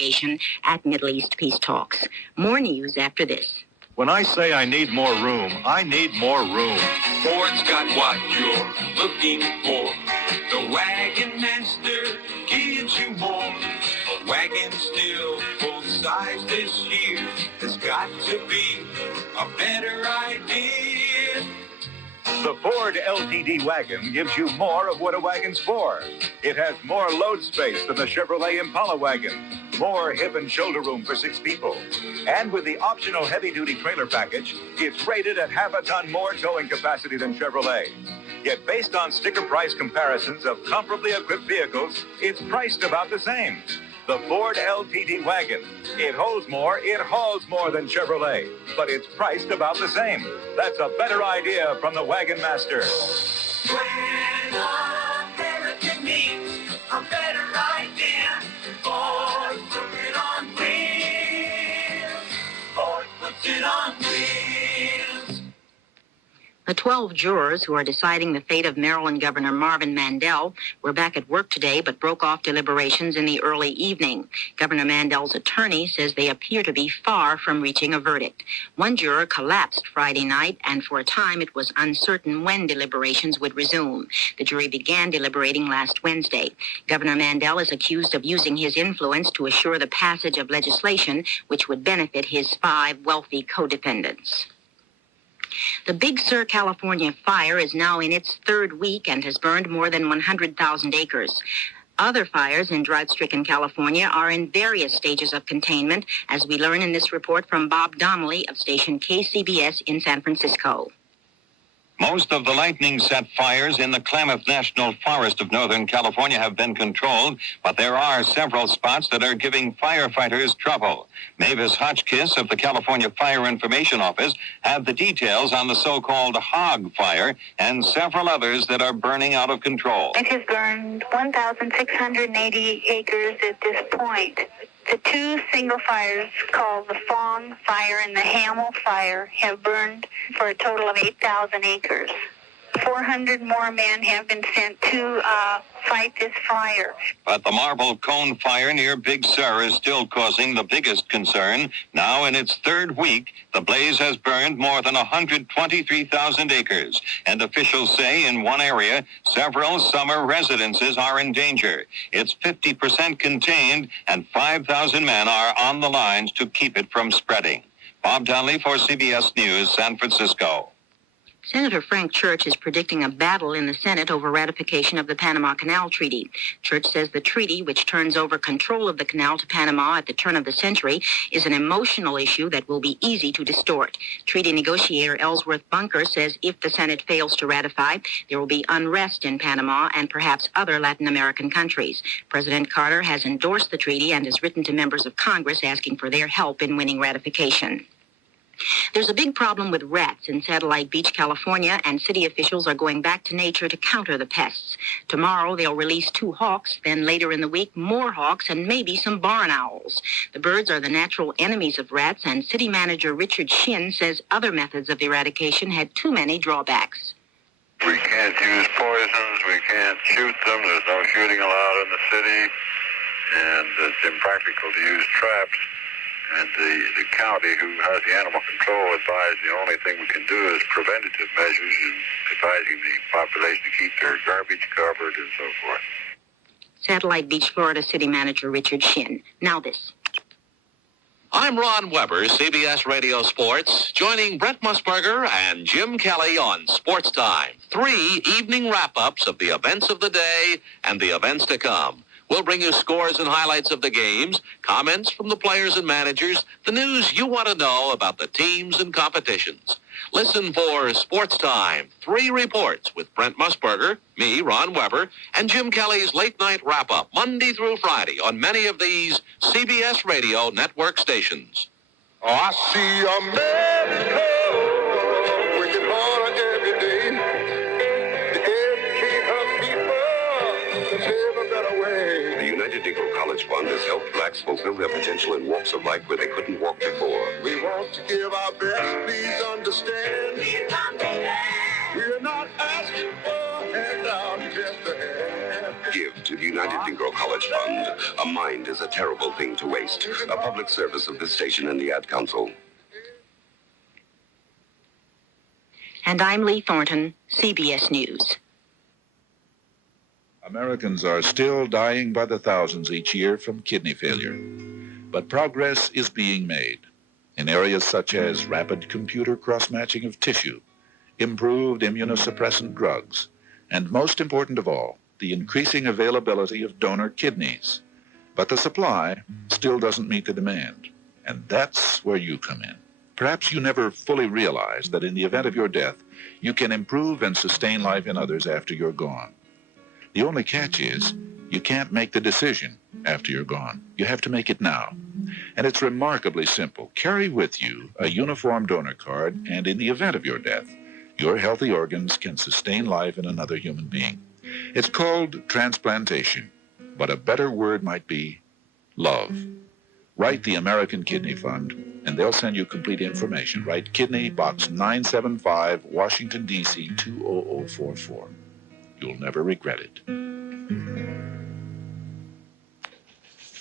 delegation at Middle East peace talks. More news after this. When I say I need more room, I need more room. Ford's got what you're looking for. The Wagon Master gives you more. A wagon still full size this year. There's got to be a better idea. The Ford LTD wagon gives you more of what a wagon's for. It has more load space than the Chevrolet Impala wagon, more hip and shoulder room for 6 people. And with the optional heavy-duty trailer package, it's rated at half a ton more towing capacity than Chevrolet. Yet based on sticker price comparisons of comparably equipped vehicles, it's priced about the same. The Ford LTD wagon. It holds more, it hauls more than Chevrolet, but it's priced about the same. That's a better idea from the Wagon Master. When American needs a better idea, Ford puts it on wheels. Ford puts it on wheels. The 12 jurors who are deciding the fate of Maryland Governor Marvin Mandel were back at work today but broke off deliberations in the early evening. Governor Mandel's attorney says they appear to be far from reaching a verdict. One juror collapsed Friday night, and for a time it was uncertain when deliberations would resume. The jury began deliberating last Wednesday. Governor Mandel is accused of using his influence to assure the passage of legislation which would benefit his 5 wealthy co-defendants. The Big Sur, California fire is now in its 3rd week and has burned more than 100,000 acres. Other fires in drought-stricken California are in various stages of containment, as we learn in this report from Bob Donnelly of station KCBS in San Francisco. Most of the lightning-set fires in the Klamath National Forest of Northern California have been controlled, but there are several spots that are giving firefighters trouble. Mavis Hotchkiss of the California Fire Information Office have the details on the so-called hog fire and several others that are burning out of control. It has burned 1,680 acres at this point. The 2 single fires called the Fawn Fire and the Hamel Fire have burned for a total of 8,000 acres. 400 more men have been sent to fight this fire. But the Marble Cone Fire near Big Sur is still causing the biggest concern. Now in its 3rd week, the blaze has burned more than 123,000 acres. And officials say in one area, several summer residences are in danger. It's 50% contained, and 5,000 men are on the lines to keep it from spreading. Bob Donnelly for CBS News, San Francisco. Senator Frank Church is predicting a battle in the Senate over ratification of the Panama Canal Treaty. Church says the treaty, which turns over control of the canal to Panama at the turn of the century, is an emotional issue that will be easy to distort. Treaty negotiator Ellsworth Bunker says if the Senate fails to ratify, there will be unrest in Panama and perhaps other Latin American countries. President Carter has endorsed the treaty and has written to members of Congress asking for their help in winning ratification. There's a big problem with rats in Satellite Beach, California, and city officials are going back to nature to counter the pests. Tomorrow, they'll release 2 hawks, then later in the week, more hawks and maybe some barn owls. The birds are the natural enemies of rats, and city manager Richard Shin says other methods of eradication had too many drawbacks. We can't use poisons, we can't shoot them, there's no shooting allowed in the city, and it's impractical to use traps. And the county, who has the animal control, advised the only thing we can do is preventative measures and advising the population to keep their garbage covered and so forth. Satellite Beach, Florida City Manager Richard Shin. Now this. I'm Ron Weber, CBS Radio Sports, joining Brent Musburger and Jim Kelly on Sports Time. 3 evening wrap-ups of the events of the day and the events to come. We'll bring you scores and highlights of the games, comments from the players and managers, the news you want to know about the teams and competitions. Listen for Sports Time, 3 reports with Brent Musburger, me, Ron Weber, and Jim Kelly's late-night wrap-up, Monday through Friday, on many of these CBS Radio network stations. Oh, I see America working hard every day to educate her people to live a better way. The United Negro College Fund has helped blacks fulfill their potential in walks of life where they couldn't walk before. We want to give our best, please understand. We're not asking for a handout, just a hand. Give to the United Negro College Fund. A mind is a terrible thing to waste. A public service of this station and the Ad Council. And I'm Lee Thornton, CBS News. Americans are still dying by the thousands each year from kidney failure. But progress is being made in areas such as rapid computer cross-matching of tissue, improved immunosuppressant drugs, and most important of all, the increasing availability of donor kidneys. But the supply still doesn't meet the demand, and that's where you come in. Perhaps you never fully realized that in the event of your death, you can improve and sustain life in others after you're gone. The only catch is, you can't make the decision after you're gone. You have to make it now. And it's remarkably simple. Carry with you a uniform donor card, and in the event of your death, your healthy organs can sustain life in another human being. It's called transplantation, but a better word might be love. Write the American Kidney Fund, and they'll send you complete information. Write Kidney, Box 975, Washington, D.C. 20044. You'll never regret it.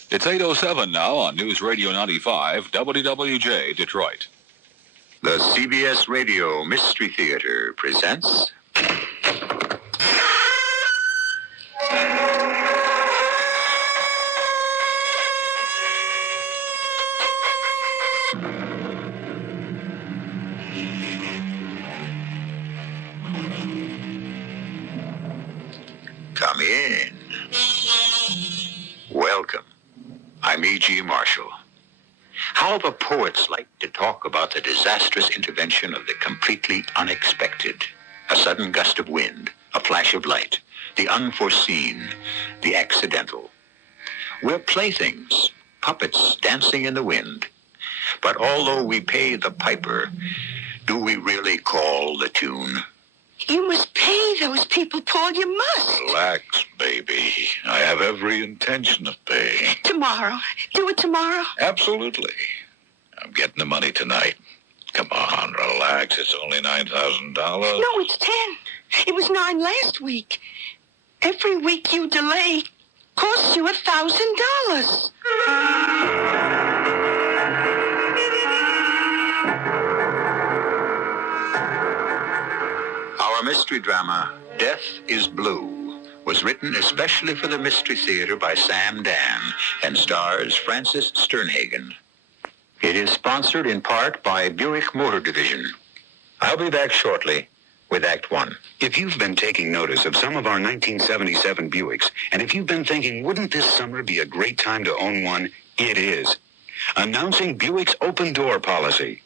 It's 8:07 now on News Radio 95, WWJ, Detroit. The CBS Radio Mystery Theater presents... Come in. Welcome. I'm E.G. Marshall. How the poets like to talk about the disastrous intervention of the completely unexpected. A sudden gust of wind, a flash of light, the unforeseen, the accidental. We're playthings, puppets dancing in the wind. But although we pay the piper, do we really call the tune? You must pay those people, Paul. You must. Relax, baby. I have every intention of paying. Tomorrow. Do it tomorrow. Absolutely. I'm getting the money tonight. Come on, relax. It's only $9,000. No, it's 10. It was 9 last week. Every week you delay costs you $1,000. Our mystery drama, Death is Blue, was written especially for the Mystery Theater by Sam Dan and stars Frances Sternhagen. It is sponsored in part by Buick Motor Division. I'll be back shortly with Act 1. If you've been taking notice of some of our 1977 Buicks, and if you've been thinking, wouldn't this summer be a great time to own one? It is. Announcing Buick's open door policy.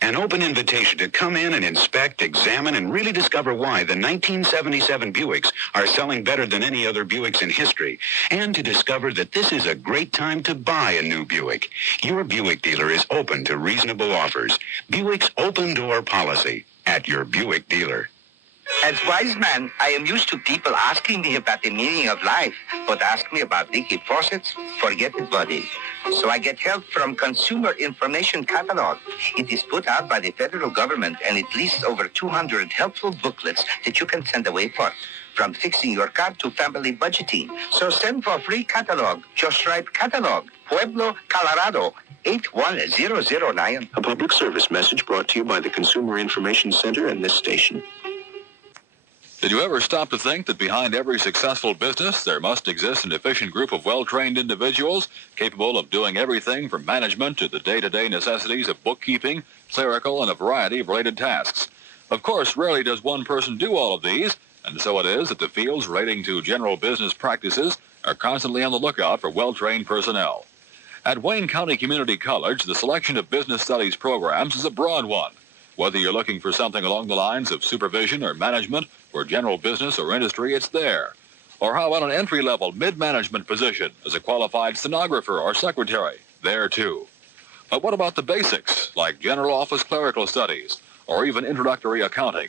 An open invitation to come in and inspect, examine, and really discover why the 1977 Buicks are selling better than any other Buicks in history, and to discover that this is a great time to buy a new Buick. Your Buick dealer is open to reasonable offers. Buick's open door policy at your Buick dealer. As wise man, I am used to people asking me about the meaning of life, but ask me about leaky faucets, forget it, buddy. So I get help from Consumer Information Catalog. It is put out by the federal government, and it lists over 200 helpful booklets that you can send away for, from fixing your car to family budgeting. So send for free catalog. Just write catalog, Pueblo, Colorado, 81009. A public service message brought to you by the Consumer Information Center and this station. Did you ever stop to think that behind every successful business, there must exist an efficient group of well-trained individuals capable of doing everything from management to the day-to-day necessities of bookkeeping, clerical, and a variety of related tasks? Of course, rarely does one person do all of these, and so it is that the fields relating to general business practices are constantly on the lookout for well-trained personnel. At Wayne County Community College, the selection of business studies programs is a broad one. Whether you're looking for something along the lines of supervision or management, for general business or industry, it's there. Or how about an entry-level mid-management position as a qualified stenographer or secretary? There, too. But what about the basics, like general office clerical studies, or even introductory accounting?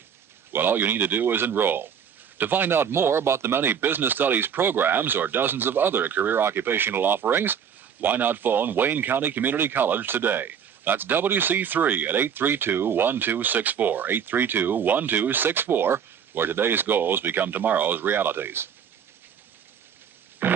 Well, all you need to do is enroll. To find out more about the many business studies programs or dozens of other career occupational offerings, why not phone Wayne County Community College today? That's WC3 at 832-1264, 832-1264, where today's goals become tomorrow's realities. There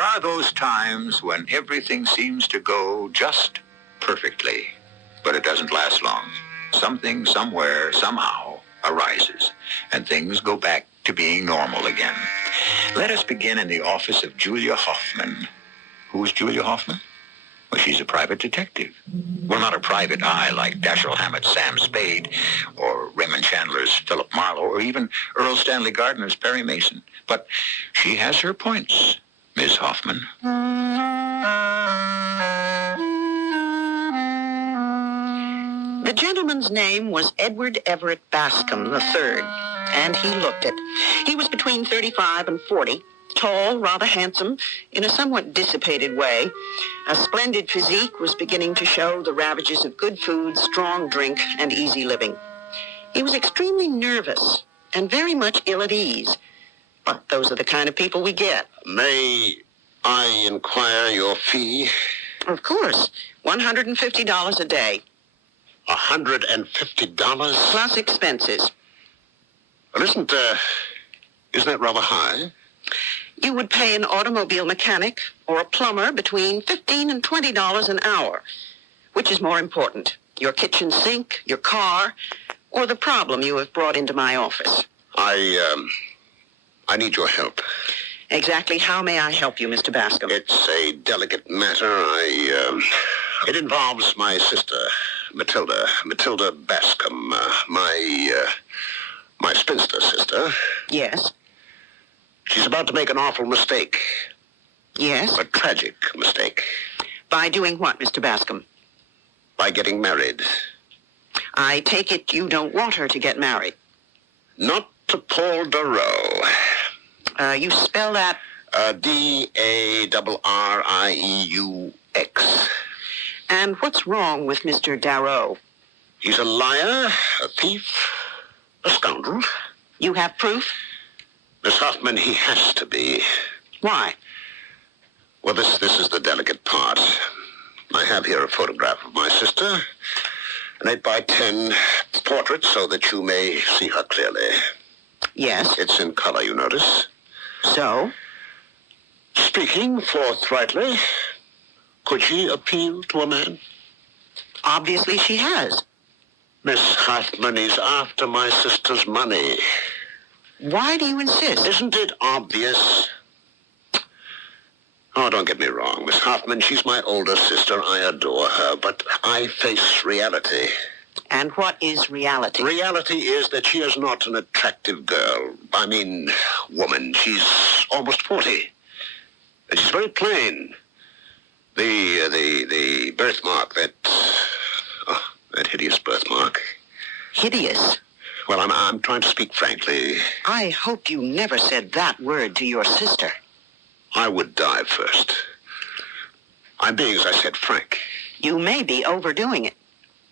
are those times when everything seems to go just perfectly, but it doesn't last long. Something, somewhere, somehow arises, and things go back to being normal again. Let us begin in the office of Julia Hoffman. Who is Julia Hoffman? Well, she's a private detective. Well, not a private eye like Dashiell Hammett's Sam Spade, or Raymond Chandler's Philip Marlowe, or even Earl Stanley Gardner's Perry Mason. But she has her points, Miss Hoffman. The gentleman's name was Edward Everett Bascom III, and he looked it. He was between 35 and 40, tall, rather handsome, in a somewhat dissipated way. A splendid physique was beginning to show the ravages of good food, strong drink, and easy living. He was extremely nervous and very much ill at ease. But those are the kind of people we get. May I inquire your fee? Of course. $150 a day. $150? Plus expenses. Well, isn't that rather high? You would pay an automobile mechanic or a plumber between $15 and $20 an hour. Which is more important? Your kitchen sink, your car, or the problem you have brought into my office? I need your help. Exactly how may I help you, Mr. Bascom? It's a delicate matter. It involves my sister, Matilda Bascom, my spinster sister. Yes. She's about to make an awful mistake. Yes? A tragic mistake. By doing what, Mr. Bascom? By getting married. I take it you don't want her to get married. Not to Paul Darrow. You spell that? D-A-R-R-I-E-U-X. And what's wrong with Mr. Darrow? He's a liar, a thief, a scoundrel. You have proof? Miss Hoffman, he has to be. Why? Well, this is the delicate part. I have here a photograph of my sister, an 8x10 portrait so that you may see her clearly. Yes. It's in color, you notice. So? Speaking forthrightly, could she appeal to a man? Obviously she has. Miss Hoffman is after my sister's money. Why do you insist? Isn't it obvious? Oh, don't get me wrong, Miss Hoffman. She's my older sister. I adore her, but I face reality. And what is reality? Reality is that she is not an attractive girl. I mean, woman. She's almost 40. And she's very plain. The birthmark, that hideous birthmark. Hideous? Well, I'm trying to speak frankly. I hope you never said that word to your sister. I would die first. I'm being, as I said, frank. You may be overdoing it.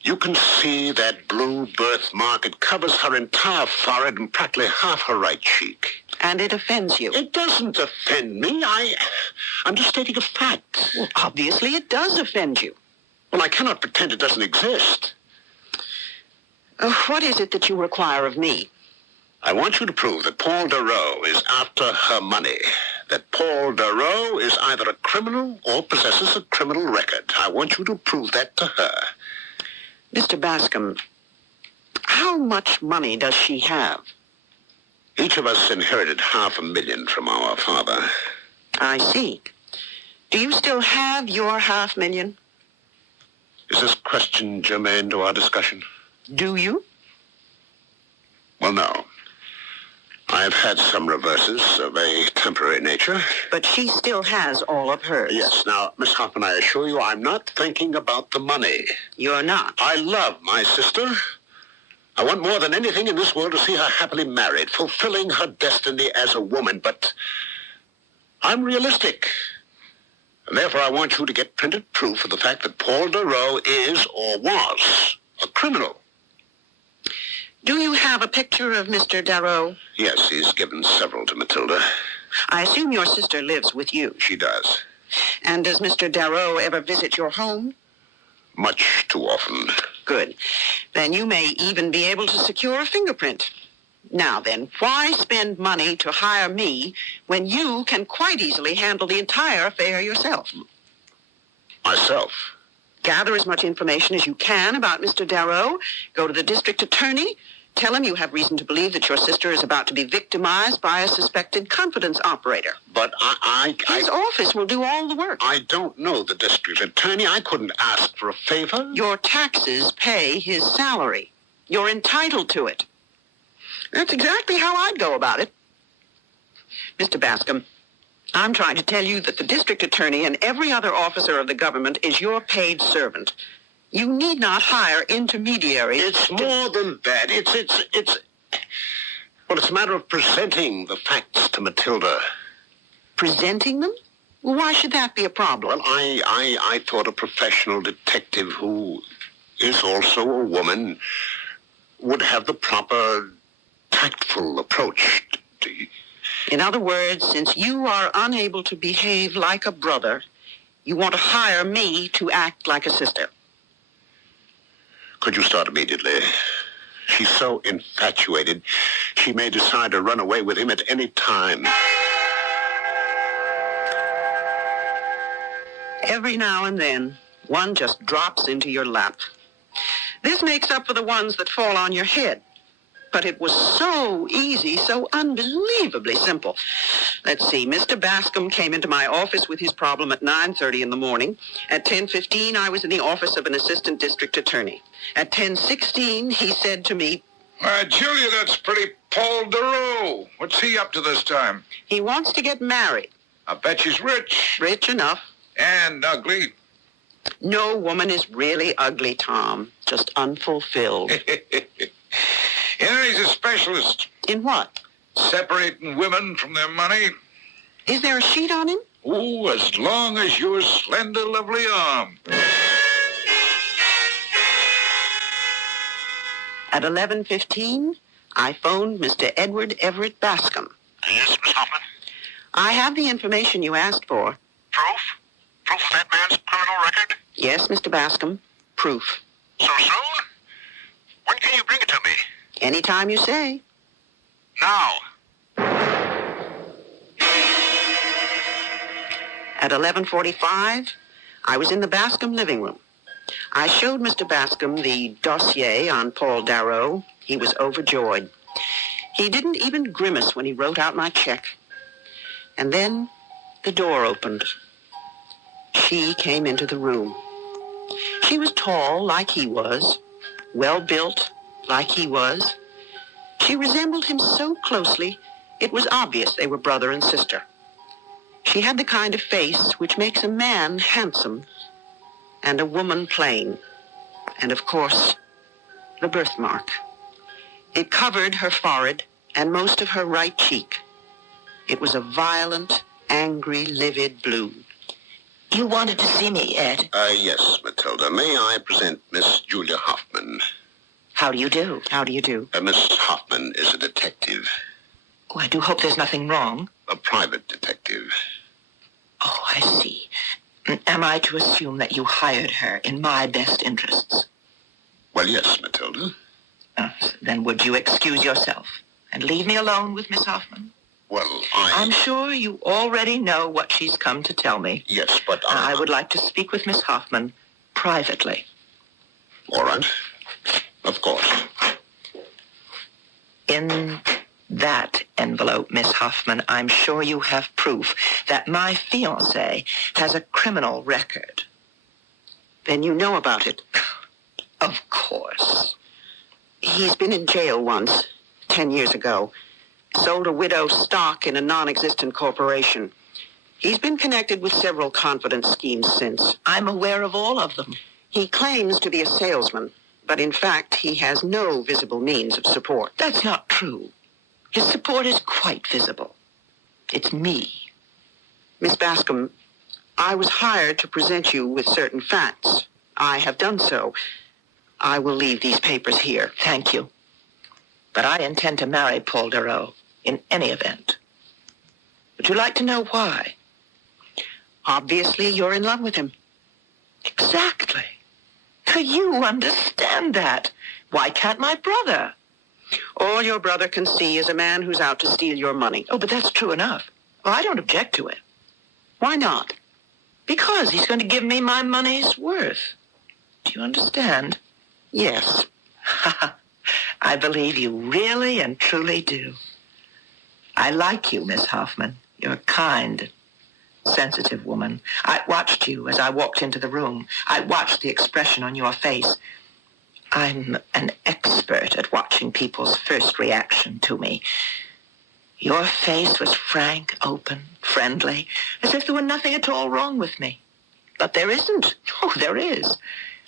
You can see that blue birthmark. It covers her entire forehead and practically half her right cheek. And it offends you. It doesn't offend me. I'm just stating a fact. Well, obviously it does offend you. Well, I cannot pretend it doesn't exist. What is it that you require of me? I want you to prove that Paul Darrow is after her money. That Paul Darrow is either a criminal or possesses a criminal record. I want you to prove that to her. Mr. Bascom, how much money does she have? Each of us inherited $500,000 from our father. I see. Do you still have your $500,000? Is this question germane to our discussion? Do you? Well, no. I've had some reverses of a temporary nature. But she still has all of hers. Yes. Now, Miss Hoffman, I assure you I'm not thinking about the money. You're not? I love my sister. I want more than anything in this world to see her happily married, fulfilling her destiny as a woman. But I'm realistic. And therefore I want you to get printed proof of the fact that Paul Darrow is or was a criminal. Do you have a picture of Mr. Darrow? Yes, he's given several to Matilda. I assume your sister lives with you. She does. And does Mr. Darrow ever visit your home? Much too often. Good. Then you may even be able to secure a fingerprint. Now then, why spend money to hire me when you can quite easily handle the entire affair yourself? Myself? Gather as much information as you can about Mr. Darrow. Go to the district attorney. Tell him you have reason to believe that your sister is about to be victimized by a suspected confidence operator. But His office will do all the work. I don't know the district attorney. I couldn't ask for a favor. Your taxes pay his salary. You're entitled to it. That's exactly how I'd go about it. Mr. Bascom, I'm trying to tell you that the district attorney and every other officer of the government is your paid servant. You need not hire intermediaries. It's more than that. Well, it's a matter of presenting the facts to Matilda. Presenting them? Why should that be a problem? Well, I thought a professional detective who is also a woman would have the proper tactful approach to... In other words, since you are unable to behave like a brother, you want to hire me to act like a sister. Could you start immediately? She's so infatuated, she may decide to run away with him at any time. Every now and then, one just drops into your lap. This makes up for the ones that fall on your head. But it was so easy, so unbelievably simple. Let's see, Mr. Bascom came into my office with his problem at 9:30 in the morning. At 10:15, I was in the office of an assistant district attorney. At 10:16, he said to me, Julia, that's pretty Paul Darrow. What's he up to this time? He wants to get married. I bet she's rich. Rich enough. And ugly. No woman is really ugly, Tom. Just unfulfilled. You know, he's a specialist. In what? Separating women from their money. Is there a sheet on him? Oh, as long as your slender, lovely arm. At 11:15, I phoned Mr. Edward Everett Bascom. Yes, Miss Hoffman? I have the information you asked for. Proof? Proof of that man's criminal record? Yes, Mr. Bascom. Proof. So soon? When can you bring it to me? Anytime you say. Now. At 11:45, I was in the Bascom living room. I showed Mr. Bascom the dossier on Paul Darrow. He was overjoyed. He didn't even grimace when he wrote out my check. And then the door opened. She came into the room. She was tall like he was, well-built like he was. She resembled him so closely, it was obvious they were brother and sister. She had the kind of face which makes a man handsome and a woman plain. And, of course, the birthmark. It covered her forehead and most of her right cheek. It was a violent, angry, livid blue. You wanted to see me, Ed? Yes, Matilda. May I present Miss Julia Hoffman? How do you do? How do you do? Miss Hoffman is a detective. Oh, I do hope there's nothing wrong. A private detective. Oh, I see. Am I to assume that you hired her in my best interests? Well, yes, Matilda. Then would you excuse yourself and leave me alone with Miss Hoffman? Well, I'm sure you already know what she's come to tell me. Yes, but I would like to speak with Miss Hoffman privately. All right. Of course. In that envelope, Miss Hoffman, I'm sure you have proof that my fiancé has a criminal record. Then you know about it. Of course. He's been in jail once, 10 years ago. Sold a widow's stock in a non-existent corporation. He's been connected with several confidence schemes since. I'm aware of all of them. He claims to be a salesman, but in fact, he has no visible means of support. That's not true. His support is quite visible. It's me. Miss Bascom, I was hired to present you with certain facts. I have done so. I will leave these papers here. Thank you. But I intend to marry Paul Darrow in any event. Would you like to know why? Obviously, you're in love with him. Exactly. Do you understand that? Why can't my brother? All your brother can see is a man who's out to steal your money. Oh, but that's true enough. Well, I don't object to it. Why not? Because he's going to give me my money's worth. Do you understand? Yes. I believe you really and truly do. I like you, Miss Hoffman. You're a kind, sensitive woman. I watched you as I walked into the room. I watched the expression on your face. I'm an expert at watching people's first reaction to me. Your face was frank, open, friendly, as if there were nothing at all wrong with me. But there isn't. Oh, there is.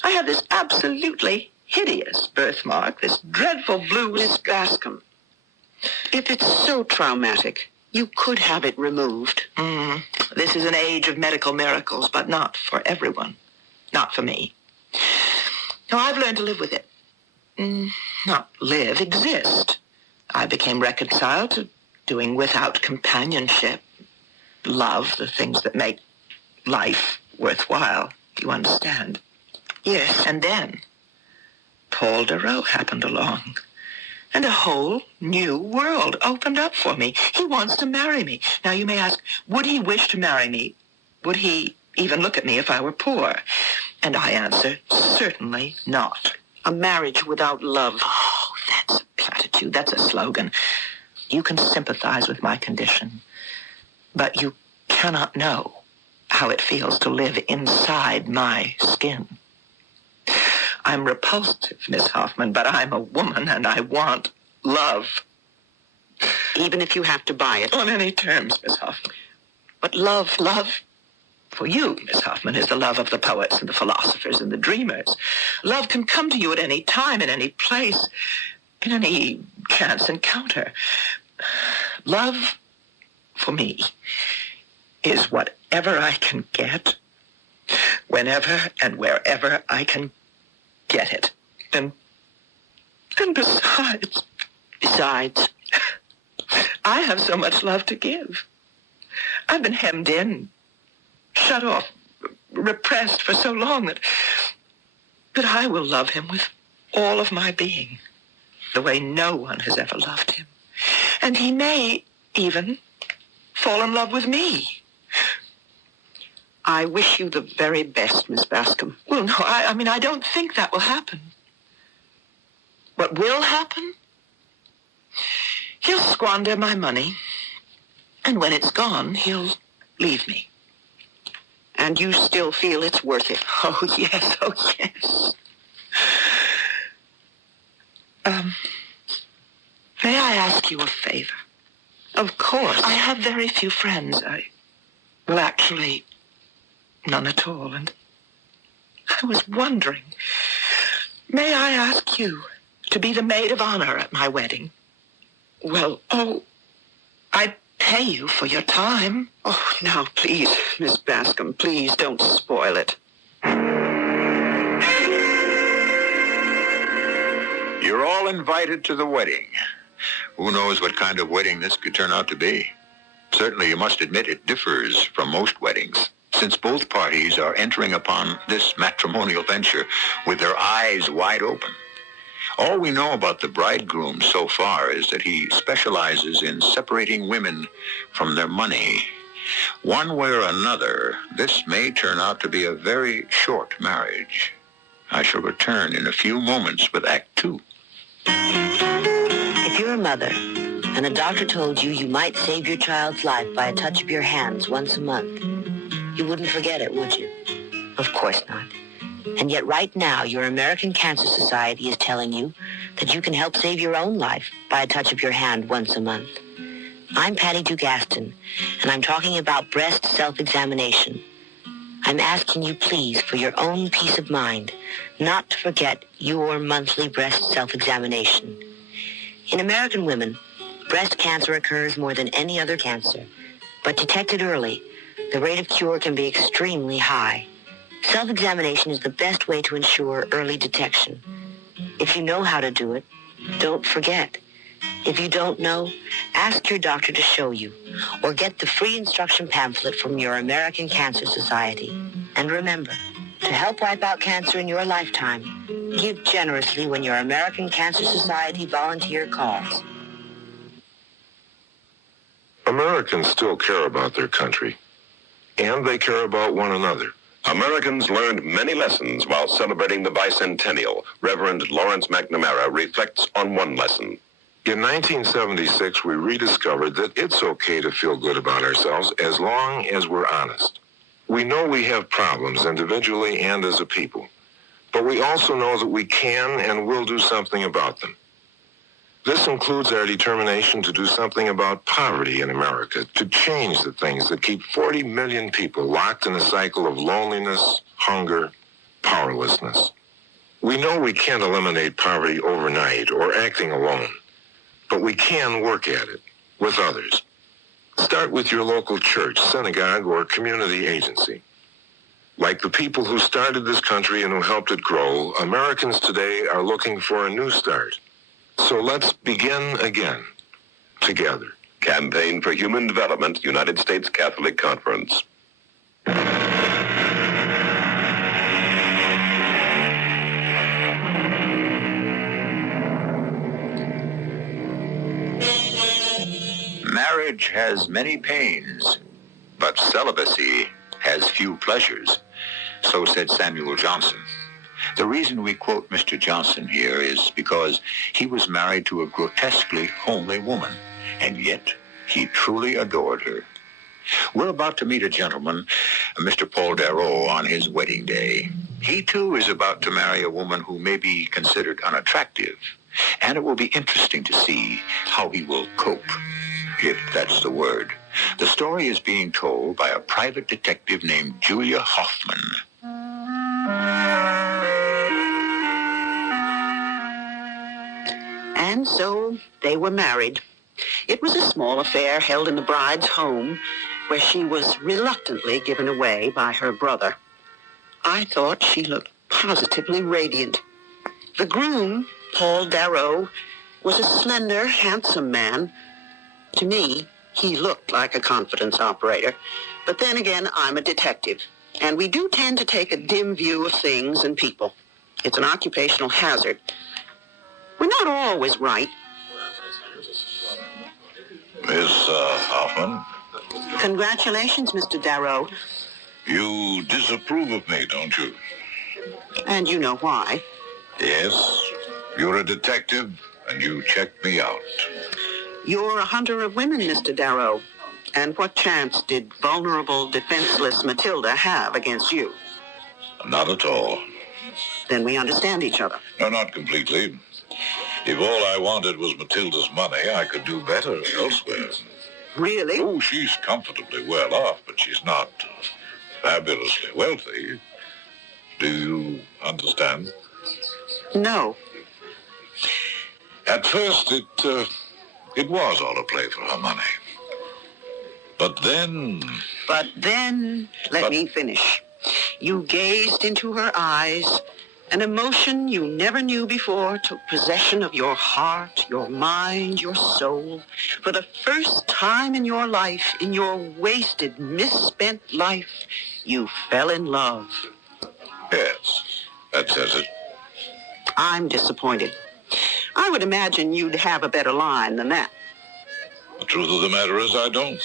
I have this absolutely hideous birthmark, this dreadful blue... Miss Bascom, if it's so traumatic, you could have it removed. This is an age of medical miracles, but not for everyone. Not for me. No, I've learned to live with it. Not live, exist. I became reconciled to doing without companionship, love, the things that make life worthwhile. Do you understand? Yes. And then Paul Deroux happened along, and a whole new world opened up for me. He wants to marry me. Now, you may ask, would he wish to marry me? Would he even look at me if I were poor? And I answer, certainly not. A marriage without love. Oh, that's a platitude. That's a slogan. You can sympathize with my condition, but you cannot know how it feels to live inside my skin. I'm repulsive, Miss Hoffman, but I'm a woman and I want love. Even if you have to buy it. On any terms, Miss Hoffman. But love... Love for you, Miss Hoffman, is the love of the poets and the philosophers and the dreamers. Love can come to you at any time, in any place, in any chance encounter. Love, for me, is whatever I can get, whenever and wherever I can get it. And besides, I have so much love to give. I've been hemmed in, shut off, repressed for so long that I will love him with all of my being, the way no one has ever loved him. And he may even fall in love with me. I wish you the very best, Miss Bascom. Well, no, I don't think that will happen. What will happen? He'll squander my money, and when it's gone, he'll leave me. And you still feel it's worth it? Oh, yes, oh, yes. May I ask you a favor? Of course. I have very few friends. Well, actually, none at all. And I was wondering, may I ask you to be the maid of honor at my wedding? Well, I'd pay you for your time. Oh, now, please, Miss Bascom, please don't spoil it. You're all invited to the wedding. Who knows what kind of wedding this could turn out to be? Certainly, you must admit it differs from most weddings, since both parties are entering upon this matrimonial venture with their eyes wide open. All we know about the bridegroom so far is that he specializes in separating women from their money. One way or another, this may turn out to be a very short marriage. I shall return in a few moments with Act 2. If you're a mother and a doctor told you you might save your child's life by a touch of your hands once a month, you wouldn't forget it, would you? Of course not. And yet right now, your American Cancer Society is telling you that you can help save your own life by a touch of your hand once a month. I'm Patty Dugaston, and I'm talking about breast self-examination. I'm asking you, please, for your own peace of mind, not to forget your monthly breast self-examination. In American women, breast cancer occurs more than any other cancer, but detected early, the rate of cure can be extremely high. Self-examination is the best way to ensure early detection. If you know how to do it, don't forget. If you don't know, ask your doctor to show you, or get the free instruction pamphlet from your American Cancer Society. And remember, To help wipe out cancer in your lifetime, give generously when your American Cancer Society volunteer calls. Americans still care about their country, and they care about one another. Americans learned many lessons while celebrating the bicentennial. Reverend Lawrence McNamara reflects on one lesson. In 1976, we rediscovered that it's okay to feel good about ourselves as long as we're honest. We know we have problems individually and as a people, but we also know that we can and will do something about them. This includes our determination to do something about poverty in America, to change the things that keep 40 million people locked in a cycle of loneliness, hunger, powerlessness. We know we can't eliminate poverty overnight or acting alone, but we can work at it with others. Start with your local church, synagogue, or community agency. Like the people who started this country and who helped it grow, Americans today are looking for a new start. So let's begin again, together. Campaign for Human Development, United States Catholic Conference. Marriage has many pains, but celibacy has few pleasures. So said Samuel Johnson. The reason we quote Mr. Johnson here is because he was married to a grotesquely homely woman, and yet he truly adored her. We're about to meet a gentleman, Mr. Paul Darrow, on his wedding day. He, too, is about to marry a woman who may be considered unattractive, and it will be interesting to see how he will cope, if that's the word. The story is being told by a private detective named Julia Hoffman. And so they were married. It was a small affair held in the bride's home, where she was reluctantly given away by her brother. I thought she looked positively radiant. The groom, Paul Darrow, was a slender, handsome man. To me, he looked like a confidence operator. But then again, I'm a detective, and we do tend to take a dim view of things and people. It's an occupational hazard. We're not always right. Miss Hoffman? Congratulations, Mr. Darrow. You disapprove of me, don't you? And you know why. Yes. You're a detective, and you checked me out. You're a hunter of women, Mr. Darrow. And what chance did vulnerable, defenseless Matilda have against you? Not at all. Then we understand each other. No, not completely. If all I wanted was Matilda's money, I could do better elsewhere. Really? Oh, she's comfortably well off, but she's not fabulously wealthy. Do you understand? No. At first, it was all a play for her money. But then... Let me finish. You gazed into her eyes. An emotion you never knew before took possession of your heart, your mind, your soul. For the first time in your life, in your wasted, misspent life, you fell in love. Yes, that says it. I'm disappointed. I would imagine you'd have a better line than that. The truth of the matter is I don't.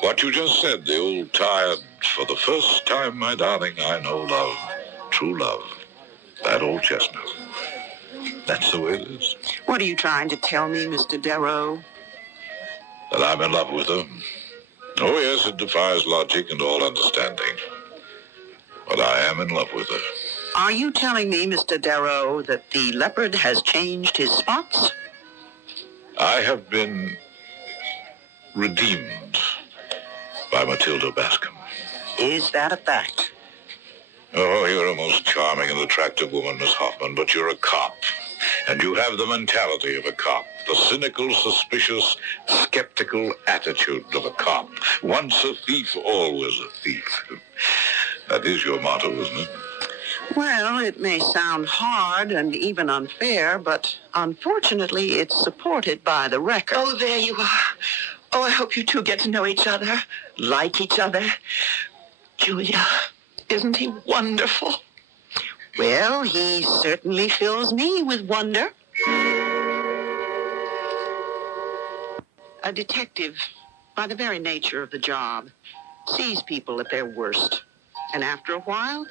What you just said, the old tired, for the first time, my darling, I know love, true love. That old chestnut. That's the way it is. What are you trying to tell me, Mr. Darrow? That I'm in love with her. Oh, yes, it defies logic and all understanding. But I am in love with her. Are you telling me, Mr. Darrow, that the leopard has changed his spots? I have been redeemed by Matilda Bascom. Is that a fact? Oh, you're a most charming and attractive woman, Miss Hoffman, but you're a cop. And you have the mentality of a cop, the cynical, suspicious, skeptical attitude of a cop. Once a thief, always a thief. That is your motto, isn't it? Well, it may sound hard and even unfair, but unfortunately it's supported by the record. Oh, there you are. Oh, I hope you two get to know each other, like each other. Julia. Isn't he wonderful? Well, he certainly fills me with wonder. A detective, by the very nature of the job, sees people at their worst, and after a while,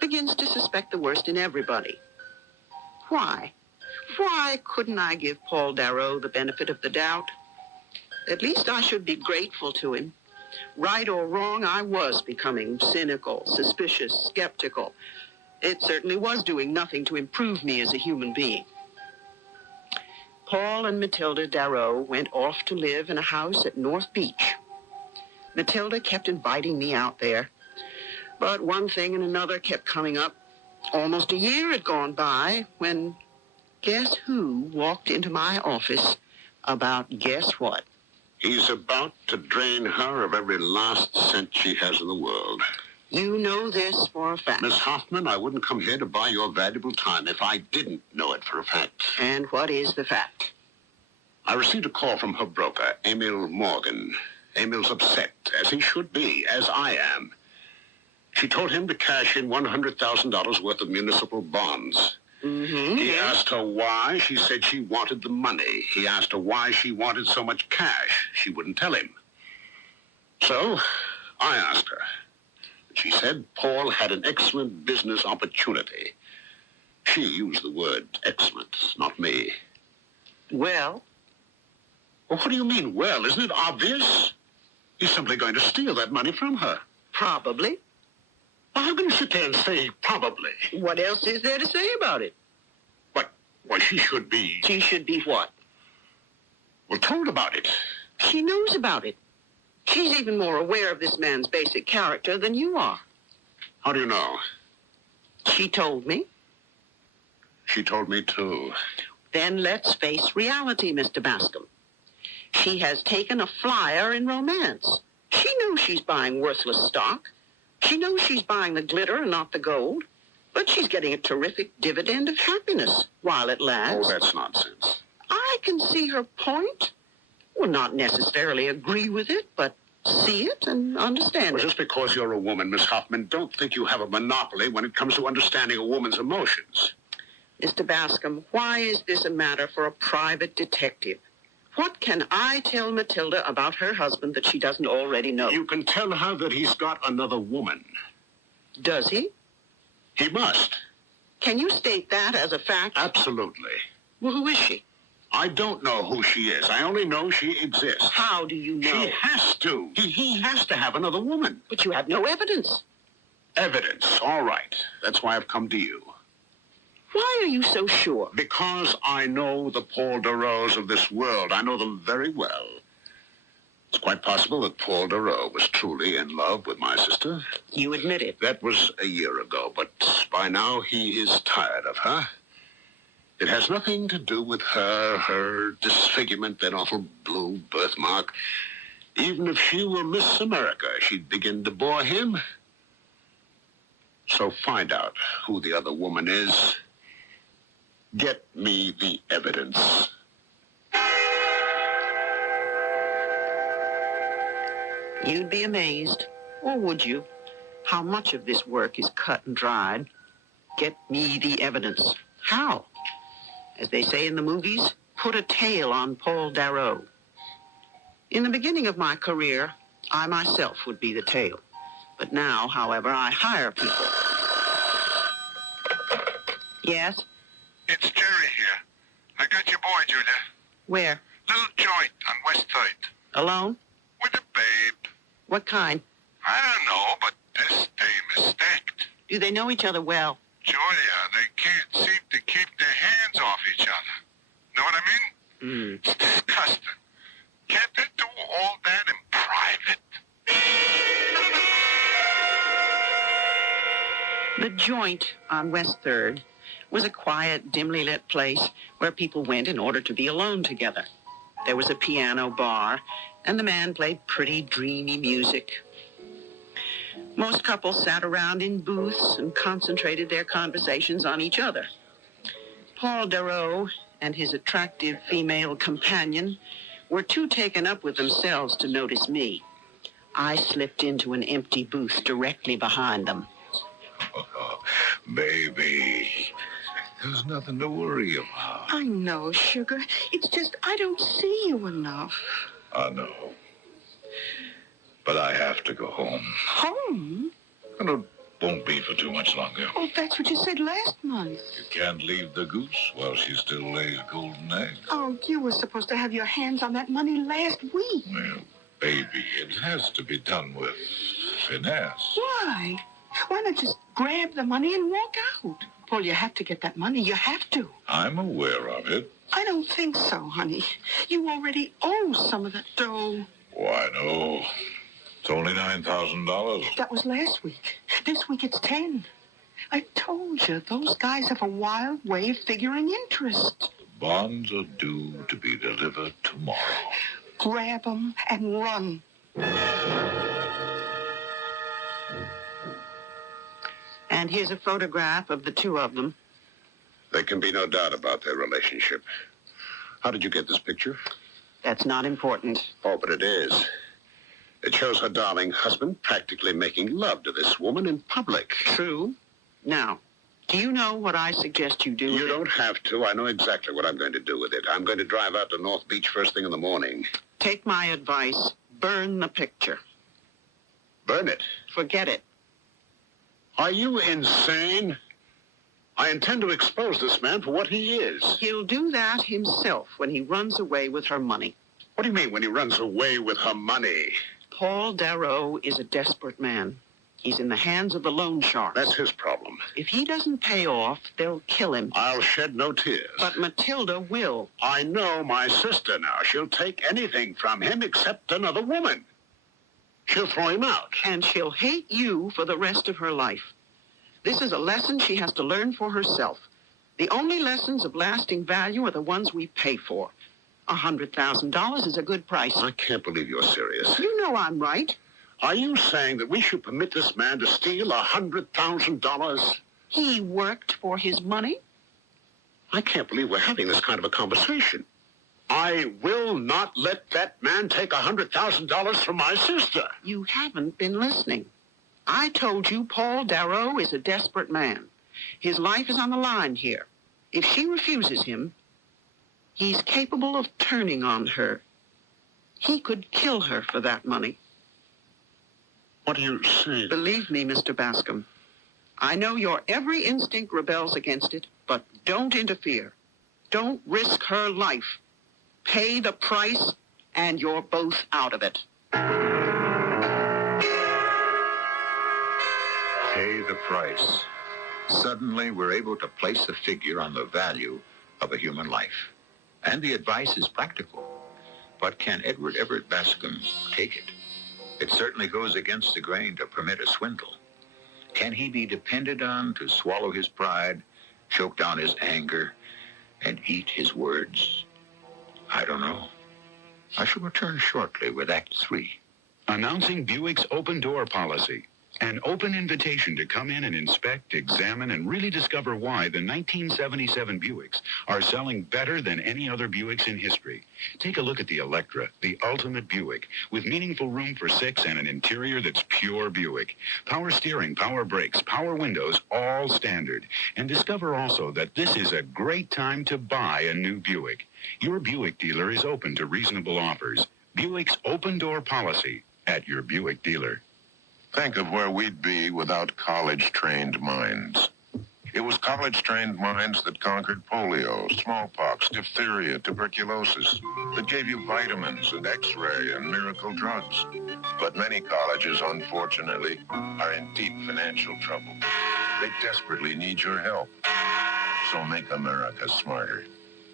begins to suspect the worst in everybody. Why? Why couldn't I give Paul Darrow the benefit of the doubt? At least I should be grateful to him. Right or wrong, I was becoming cynical, suspicious, skeptical. It certainly was doing nothing to improve me as a human being. Paul and Matilda Darrow went off to live in a house at North Beach. Matilda kept inviting me out there, but one thing and another kept coming up. Almost a year had gone by when, guess who walked into my office about guess what? He's about to drain her of every last cent she has in the world. You know this for a fact. Miss Hoffman, I wouldn't come here to buy your valuable time if I didn't know it for a fact. And what is the fact? I received a call from her broker, Emil Morgan. Emil's upset, as he should be, as I am. She told him to cash in $100,000 worth of municipal bonds. Mm-hmm. He asked her why. She said she wanted the money. He asked her why she wanted so much cash. She wouldn't tell him. So, I asked her. She said Paul had an excellent business opportunity. She used the word excellent, not me. Well? Well, what do you mean, well? Isn't it obvious? He's simply going to steal that money from her. Probably. Well, how can you sit there and say probably? What else is there to say about it? Well, she should be... She should be what? Well, told about it. She knows about it. She's even more aware of this man's basic character than you are. How do you know? She told me. She told me, too. Then let's face reality, Mr. Bascom. She has taken a flyer in romance. She knows she's buying worthless stock. She knows she's buying the glitter and not the gold. But she's getting a terrific dividend of happiness while it lasts. Oh, that's nonsense. I can see her point. Well, not necessarily agree with it, but see it and understand Well, it. just because you're a woman, Miss Hoffman, don't think you have a monopoly when it comes to understanding a woman's emotions. Mr. Bascom, why is this a matter for a private detective? What can I tell Matilda about her husband that she doesn't already know? You can tell her that he's got another woman. Does he? He must. Can you state that as a fact? Absolutely. Well, who is she? I don't know who she is. I only know she exists. How do you know? She has to. He has to have another woman. But you have no evidence. Evidence. All right. That's why I've come to you. Why are you so sure? Because I know the Paul Darrows of this world. I know them very well. It's quite possible that Paul Darrow was truly in love with my sister. You admit it. That was a year ago, but by now he is tired of her. It has nothing to do with her disfigurement, that awful blue birthmark. Even if she were Miss America, she'd begin to bore him. So find out who the other woman is. Get me the evidence. You'd be amazed, or would you, how much of this work is cut and dried. Get me the evidence. How? As they say in the movies, put a tail on Paul Darrow. In the beginning of my career, I myself would be the tail. But now, however, I hire people. Yes? It's Jerry here. I got your boy, Julia. Where? Little joint on West Side. Alone? With a babe. What kind? I don't know, but this dame is stacked. Do they know each other well? Julia, they can't seem to keep their hands off each other. Know what I mean? It's disgusting. Can't they do all that in private? The joint on West 3rd was a quiet, dimly lit place where people went in order to be alone together. There was a piano bar, and the man played pretty, dreamy music. Most couples sat around in booths and concentrated their conversations on each other. Paul Darrow and his attractive female companion were too taken up with themselves to notice me. I slipped into an empty booth directly behind them. Baby, there's nothing to worry about. I know, sugar. It's just I don't see you enough. I know. But I have to go home. Home? And it won't be for too much longer. Oh, that's what you said last month. You can't leave the goose while she still lays golden eggs. Oh, you were supposed to have your hands on that money last week. Well, baby, it has to be done with finesse. Why? Why not just grab the money and walk out? Paul, you have to get that money. You have to. I'm aware of it. I don't think so, honey. You already owe some of that dough. Why, no. It's only $9,000. That was last week. This week it's 10. I told you, those guys have a wild way of figuring interest. Bonds are due to be delivered tomorrow. Grab them and run. And here's a photograph of the two of them. There can be no doubt about their relationship. How did you get this picture? That's not important. Oh, but it is. It shows her darling husband practically making love to this woman in public. True. Now, do you know what I suggest you do? You don't have to. I know exactly what I'm going to do with it. I'm going to drive out to North Beach first thing in the morning. Take my advice. Burn the picture. Burn it? Forget it. Are you insane? I intend to expose this man for what he is. He'll do that himself when he runs away with her money. What do you mean when he runs away with her money? Paul Darrow is a desperate man. He's in the hands of the loan sharks. That's his problem. If he doesn't pay off, they'll kill him. I'll shed no tears. But Matilda will. I know my sister now. She'll take anything from him except another woman. She'll throw him out. And she'll hate you for the rest of her life. This is a lesson she has to learn for herself. The only lessons of lasting value are the ones we pay for. $100,000 is a good price. I can't believe you're serious. You know I'm right. Are you saying that we should permit this man to steal $100,000? He worked for his money. I can't believe we're having this kind of a conversation. I will not let that man take $100,000 from my sister. You haven't been listening. I told you Paul Darrow is a desperate man. His life is on the line here. If she refuses him, he's capable of turning on her. He could kill her for that money. What are you saying? Believe me, Mr. Bascom. I know your every instinct rebels against it, but don't interfere. Don't risk her life. Pay the price, and you're both out of it. Pay the price. Suddenly, we're able to place a figure on the value of a human life. And the advice is practical. But can Edward Everett Bascom take it? It certainly goes against the grain to permit a swindle. Can he be depended on to swallow his pride, choke down his anger, and eat his words? I don't know. I shall return shortly with Act 3. Announcing Buick's open door policy. An open invitation to come in and inspect, examine, and really discover why the 1977 Buicks are selling better than any other Buicks in history. Take a look at the Electra, the ultimate Buick, with meaningful room for 6 and an interior that's pure Buick. Power steering, power brakes, power windows, all standard. And discover also that this is a great time to buy a new Buick. Your Buick dealer is open to reasonable offers. Buick's open door policy at your Buick dealer. Think of where we'd be without college-trained minds. It was college-trained minds that conquered polio, smallpox, diphtheria, tuberculosis, that gave you vitamins and X-ray and miracle drugs. But many colleges, unfortunately, are in deep financial trouble. They desperately need your help. So make America smarter.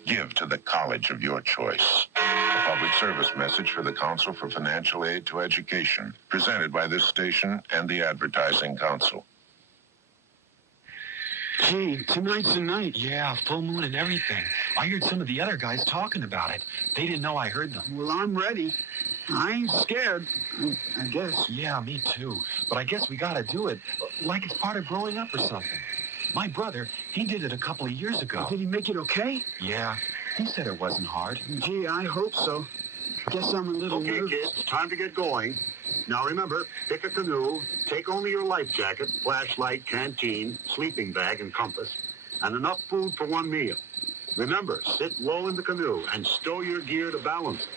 Give to the college of your choice. A public service message for the Council for Financial Aid to Education, presented by this station and the Advertising Council. Gee, tonight's the night. Yeah, full moon and everything. I heard some of the other guys talking about it. They didn't know I heard them. Well, I'm ready. I ain't scared, I guess. Yeah, me too. But I guess we gotta do it, like it's part of growing up or something. My brother, he did it a couple of years ago. Did he make it okay? Yeah, he said it wasn't hard. Gee, I hope so. Guess I'm a little Okay, nervous. kids, time to get going. Now remember, pick a canoe, take only your life jacket, flashlight, canteen, sleeping bag, and compass, and enough food for one meal. Remember, sit low in the canoe and stow your gear to balance it.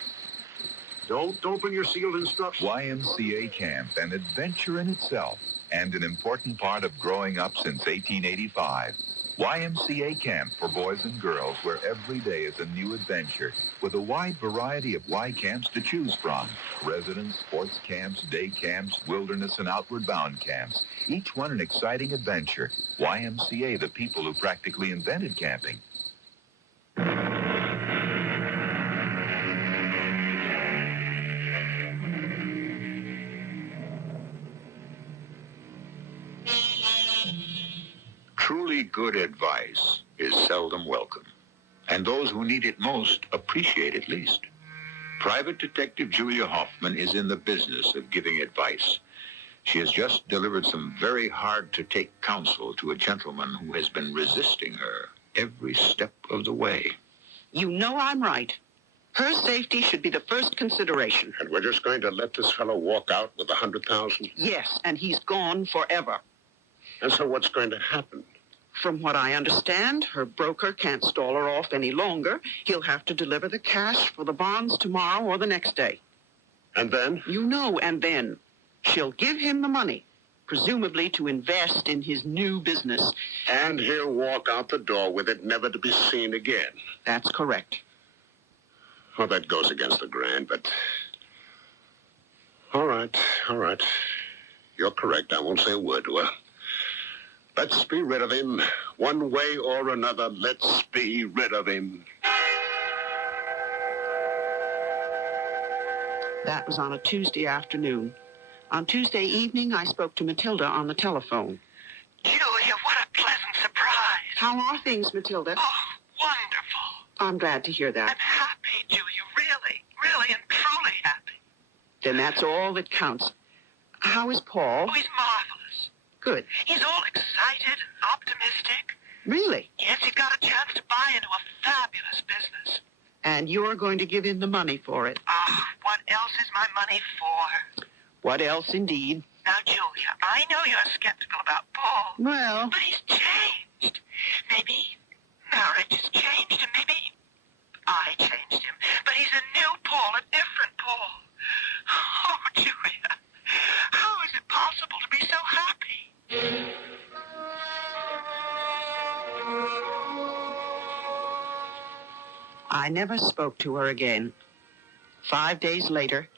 Don't open your sealed instructions. YMCA Camp, an adventure in itself, and an important part of growing up since 1885. YMCA Camp for boys and girls, where every day is a new adventure, with a wide variety of Y camps to choose from. Residence, sports camps, day camps, wilderness and outward bound camps. Each one an exciting adventure. YMCA, the people who practically invented camping. Truly good advice is seldom welcome, and those who need it most appreciate it least. Private Detective Julia Hoffman is in the business of giving advice. She has just delivered some very hard-to-take counsel to a gentleman who has been resisting her every step of the way. You know I'm right. Her safety should be the first consideration. And we're just going to let this fellow walk out with 100,000? Yes, and he's gone forever. And so what's going to happen? From what I understand, her broker can't stall her off any longer. He'll have to deliver the cash for the bonds tomorrow or the next day. And then? You know, and then. She'll give him the money, presumably to invest in his new business. And he'll walk out the door with it, never to be seen again. That's correct. Well, that goes against the grain, but... All right. You're correct. I won't say a word to her. Let's be rid of him. One way or another, let's be rid of him. That was on a Tuesday afternoon. On Tuesday evening, I spoke to Matilda on the telephone. Julia, what a pleasant surprise. How are things, Matilda? Oh, wonderful. I'm glad to hear that. I'm happy, Julia, really and truly happy. Then that's all that counts. How is Paul? Oh, he's marvelous. Good. He's all excited, optimistic. Really? Yes, he got a chance to buy into a fabulous business. And you're going to give him the money for it. What else is my money for? What else, indeed? Now, Julia, I know you're skeptical about Paul. Well... But he's changed. Maybe marriage has changed, and maybe I changed him. But he's a new Paul, a different Paul. Oh, Julia, how is it possible to be so happy? I never spoke to her again. 5 days later,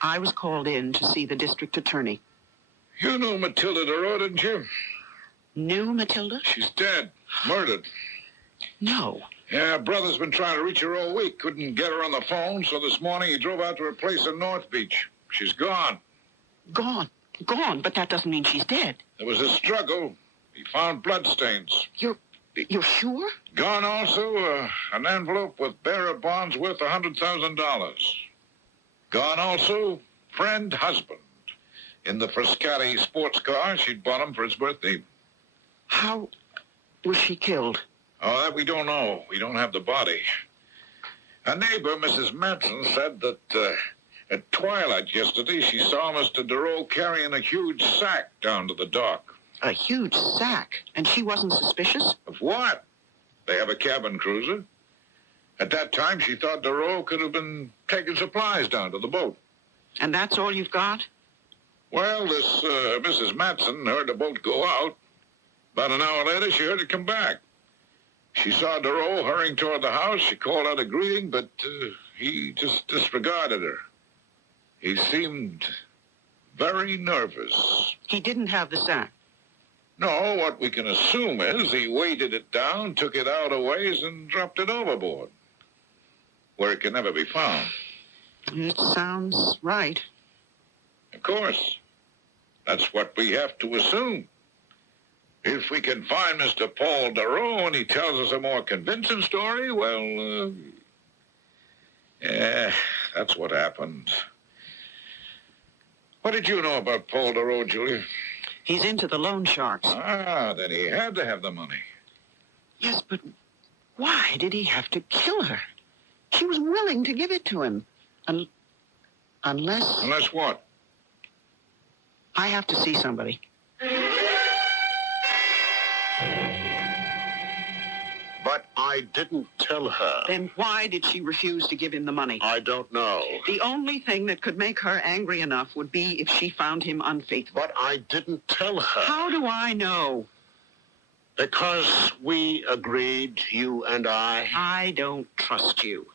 I was called in to see the district attorney. You knew Matilda DeRoe, didn't you? Knew Matilda? She's dead. Murdered. No. Yeah, brother's been trying to reach her all week. Couldn't get her on the phone, so this morning he drove out to her place in North Beach. She's gone. Gone, but that doesn't mean she's dead. There was a struggle. He found bloodstains. You're sure? Gone also, an envelope with bearer bonds worth $100,000. Gone also, friend, husband. In the Frascati sports car she'd bought him for his birthday. How was she killed? Oh, that we don't know. We don't have the body. A neighbor, Mrs. Manson, said that at twilight yesterday she saw Mr. DeRoe carrying a huge sack down to the dock. A huge sack? And she wasn't suspicious? Of what? They have a cabin cruiser. At that time, she thought DeRoe could have been taking supplies down to the boat. And that's all you've got? Well, this Mrs. Matson heard the boat go out. About an hour later, she heard it come back. She saw DeRoe hurrying toward the house. She called out a greeting, but he just disregarded her. He seemed very nervous. He didn't have the sack? No, what we can assume is he weighted it down, took it out a ways, and dropped it overboard, where it can never be found. It sounds right. Of course. That's what we have to assume. If we can find Mr. Paul DeRoe and he tells us a more convincing story, well, yeah, that's what happened. What did you know about Paul DeRoe, Julia? He's into the loan sharks. Ah, then he had to have the money. Yes, but why did he have to kill her? She was willing to give it to him. Unless... Unless what? I have to see somebody. But I didn't tell her. Then why did she refuse to give him the money? I don't know. The only thing that could make her angry enough would be if she found him unfaithful. But I didn't tell her. How do I know? Because we agreed, you and I. I don't trust you.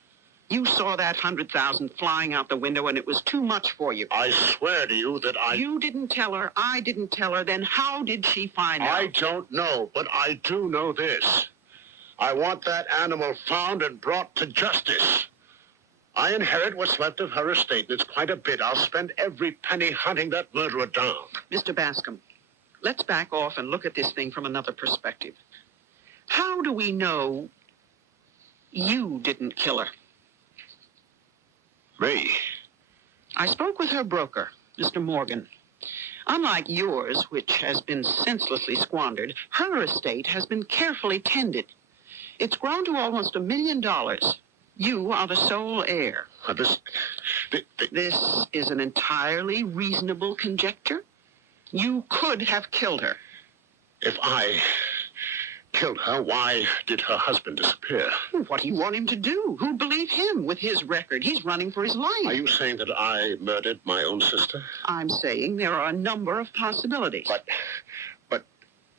You saw that 100,000 flying out the window and it was too much for you. I swear to you that I... You didn't tell her, I didn't tell her, then how did she find out? I don't know, but I do know this. I want that animal found and brought to justice. I inherit what's left of her estate, and it's quite a bit. I'll spend every penny hunting that murderer down. Mr. Bascom, let's back off and look at this thing from another perspective. How do we know you didn't kill her? Me? I spoke with her broker, Mr. Morgan. Unlike yours, which has been senselessly squandered, her estate has been carefully tended. It's grown to almost $1 million. You are the sole heir. This is an entirely reasonable conjecture. You could have killed her. If I killed her, why did her husband disappear? What do you want him to do? Who'd believe him with his record? He's running for his life. Are you saying that I murdered my own sister? I'm saying there are a number of possibilities. But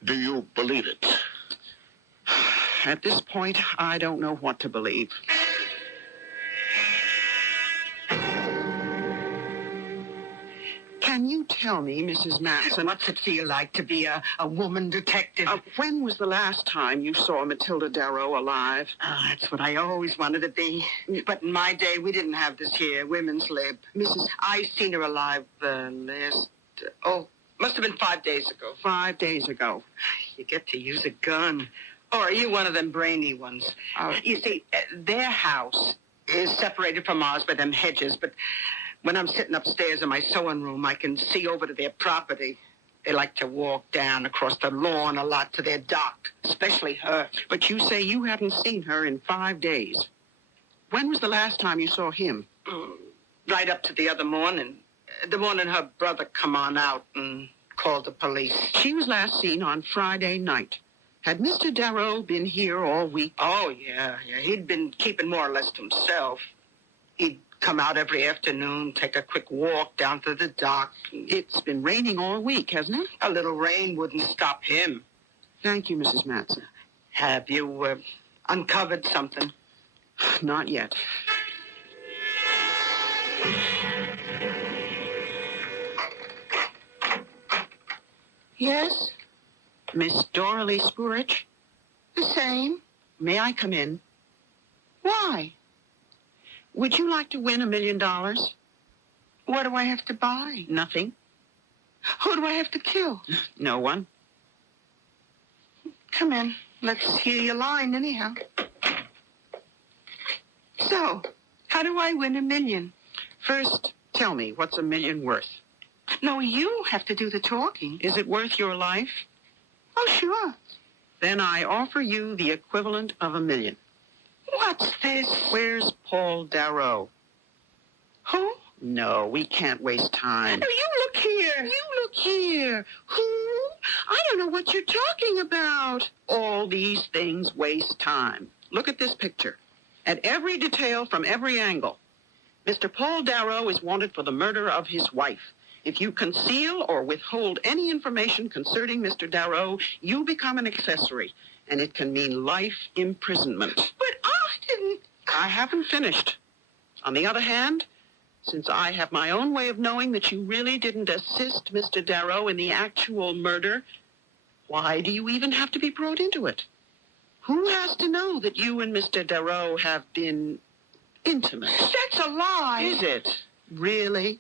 do you believe it? At this point, I don't know what to believe. Can you tell me, Mrs. Matson... What's it feel like to be a woman detective? When was the last time you saw Matilda Darrow alive? Oh, that's what I always wanted to be. But in my day, we didn't have this here, women's lib. I seen her alive must have been 5 days ago. 5 days ago. You get to use a gun. Or are you one of them brainy ones? You see, their house is separated from ours by them hedges, but when I'm sitting upstairs in my sewing room, I can see over to their property. They like to walk down across the lawn a lot to their dock, especially her. But you say you haven't seen her in 5 days. When was the last time you saw him? Right up to the other morning. The morning her brother come on out and called the police. She was last seen on Friday night. Had Mr. Darrow been here all week? Oh, yeah. He'd been keeping more or less to himself. He'd come out every afternoon, take a quick walk down to the dock. It's been raining all week, hasn't it? A little rain wouldn't stop him. Thank you, Mrs. Matson. Have you uncovered something? Not yet. Yes? Miss Doralee Spurich? The same. May I come in? Why? Would you like to win $1 million? What do I have to buy? Nothing. Who do I have to kill? No one. Come in. Let's hear your line anyhow. So, how do I win $1 million? First, tell me, what's $1 million worth? No, you have to do the talking. Is it worth your life? Oh, sure. Then I offer you the equivalent of $1 million. What's this? Where's Paul Darrow? Who? No, we can't waste time. No, you look here. You look here. Who? I don't know what you're talking about. All these things waste time. Look at this picture. At every detail from every angle. Mr. Paul Darrow is wanted for the murder of his wife. If you conceal or withhold any information concerning Mr. Darrow, you become an accessory, and it can mean life imprisonment. But I didn't... I haven't finished. On the other hand, since I have my own way of knowing that you really didn't assist Mr. Darrow in the actual murder, why do you even have to be brought into it? Who has to know that you and Mr. Darrow have been intimate? That's a lie. Is it? Really?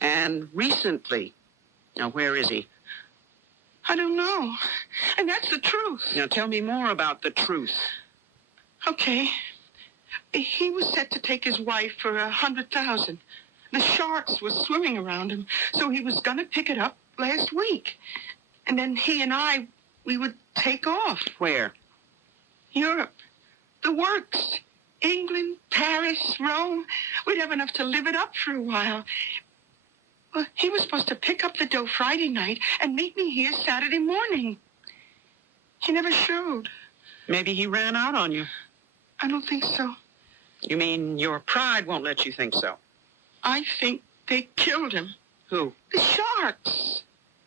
And recently. Now, where is he? I don't know. And that's the truth. Now, tell me more about the truth. Okay. He was set to take his wife for 100,000. The sharks were swimming around him, so he was going to pick it up last week. And then he and we would take off. Where? Europe. The works. England, Paris. Paris, Rome. We'd have enough to live it up for a while. Well, he was supposed to pick up the dough Friday night and meet me here Saturday morning. He never showed. Maybe he ran out on you. I don't think so. You mean your pride won't let you think so? I think they killed him. Who? The Sharks.